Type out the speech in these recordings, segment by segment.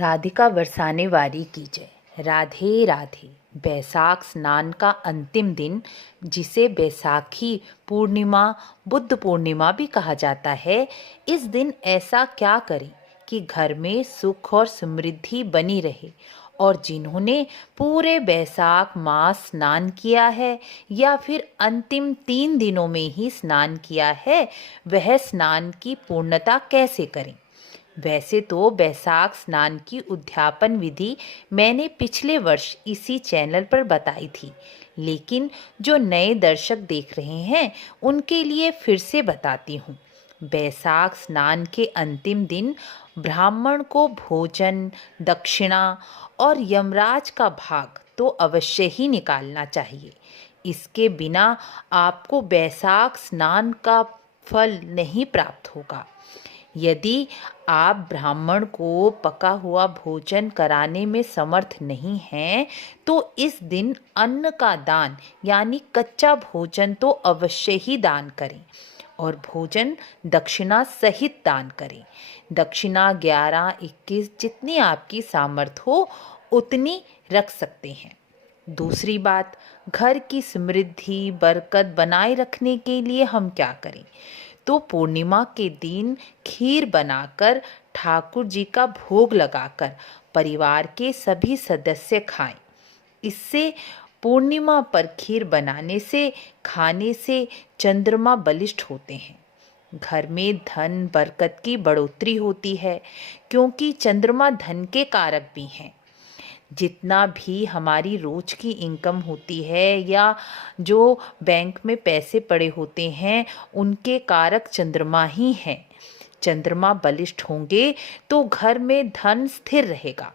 राधिका बरसाने वारी की जय। राधे राधे। बैसाख स्नान का अंतिम दिन, जिसे बैसाखी पूर्णिमा, बुद्ध पूर्णिमा भी कहा जाता है, इस दिन ऐसा क्या करें कि घर में सुख और समृद्धि बनी रहे। और जिन्होंने पूरे बैसाख मास स्नान किया है या फिर अंतिम 3 दिनों में ही स्नान किया है, वह स्नान की पूर्णता कैसे करें। वैसे तो बैसाख स्नान की उद्यापन विधि मैंने पिछले वर्ष इसी चैनल पर बताई थी, लेकिन जो नए दर्शक देख रहे हैं उनके लिए फिर से बताती हूँ। बैसाख स्नान के अंतिम दिन ब्राह्मण को भोजन, दक्षिणा और यमराज का भाग तो अवश्य ही निकालना चाहिए। इसके बिना आपको बैसाख स्नान का फल नहीं प्राप्त होगा। यदि आप ब्राह्मण को पका हुआ भोजन कराने में समर्थ नहीं हैं, तो इस दिन अन्न का दान यानी कच्चा भोजन तो अवश्य ही दान करें और भोजन दक्षिणा सहित दान करें। दक्षिणा 11, 21 जितनी आपकी सामर्थ्य हो उतनी रख सकते हैं। दूसरी बात, घर की समृद्धि बरकत बनाए रखने के लिए हम क्या करें, तो पूर्णिमा के दिन खीर बनाकर ठाकुर जी का भोग लगाकर परिवार के सभी सदस्य खाएं। इससे पूर्णिमा पर खीर बनाने से, खाने से चंद्रमा बलिष्ठ होते हैं। घर में धन बरकत की बढ़ोतरी होती है, क्योंकि चंद्रमा धन के कारक भी हैं। जितना भी हमारी रोज की इनकम होती है या जो बैंक में पैसे पड़े होते हैं, उनके कारक चंद्रमा ही हैं। चंद्रमा बलिष्ठ होंगे तो घर में धन स्थिर रहेगा।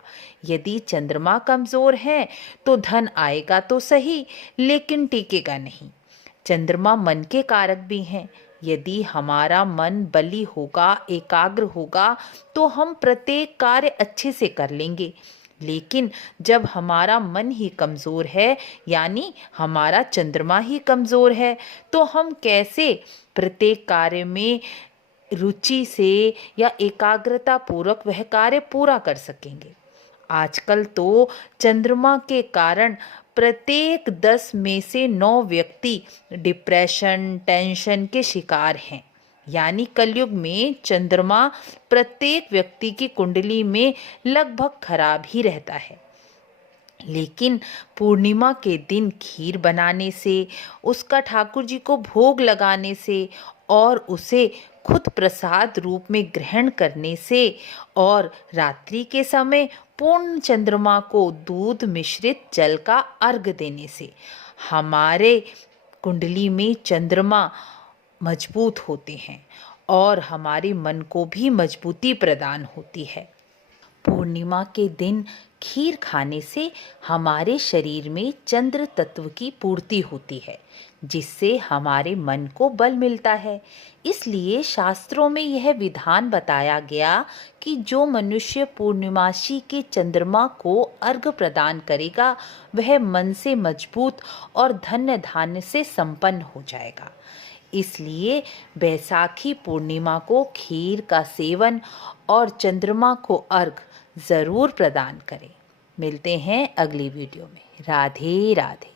यदि चंद्रमा कमज़ोर है तो धन आएगा तो सही, लेकिन टिकेगा नहीं। चंद्रमा मन के कारक भी हैं। यदि हमारा मन बली होगा, एकाग्र होगा, तो हम प्रत्येक कार्य अच्छे से कर लेंगे। लेकिन जब हमारा मन ही कमज़ोर है, यानी हमारा चंद्रमा ही कमज़ोर है, तो हम कैसे प्रत्येक कार्य में रुचि से या एकाग्रता पूर्वक वह कार्य पूरा कर सकेंगे। आजकल तो चंद्रमा के कारण प्रत्येक 10 में से 9 व्यक्ति डिप्रेशन, टेंशन के शिकार हैं। यानी कलयुग में चंद्रमा प्रत्येक व्यक्ति की कुंडली में लगभग खराब ही रहता है। लेकिन पूर्णिमा के दिन खीर बनाने से, उसका ठाकुर जी को भोग लगाने से और उसे खुद प्रसाद रूप में ग्रहण करने से और रात्रि के समय पूर्ण चंद्रमा को दूध मिश्रित जल का अर्घ देने से हमारे कुंडली में चंद्रमा मजबूत होते हैं और हमारे मन को भी मजबूती प्रदान होती है। पूर्णिमा के दिन खीर खाने से हमारे शरीर में चंद्र तत्व की पूर्ति होती है, जिससे हमारे मन को बल मिलता है। इसलिए शास्त्रों में यह विधान बताया गया कि जो मनुष्य पूर्णिमासी के चंद्रमा को अर्घ प्रदान करेगा, वह मन से मजबूत और धन्य धान्य से संपन्न हो जाएगा। इसलिए बैसाखी पूर्णिमा को खीर का सेवन और चंद्रमा को अर्घ ज़रूर प्रदान करें। मिलते हैं अगली वीडियो में। राधे राधे।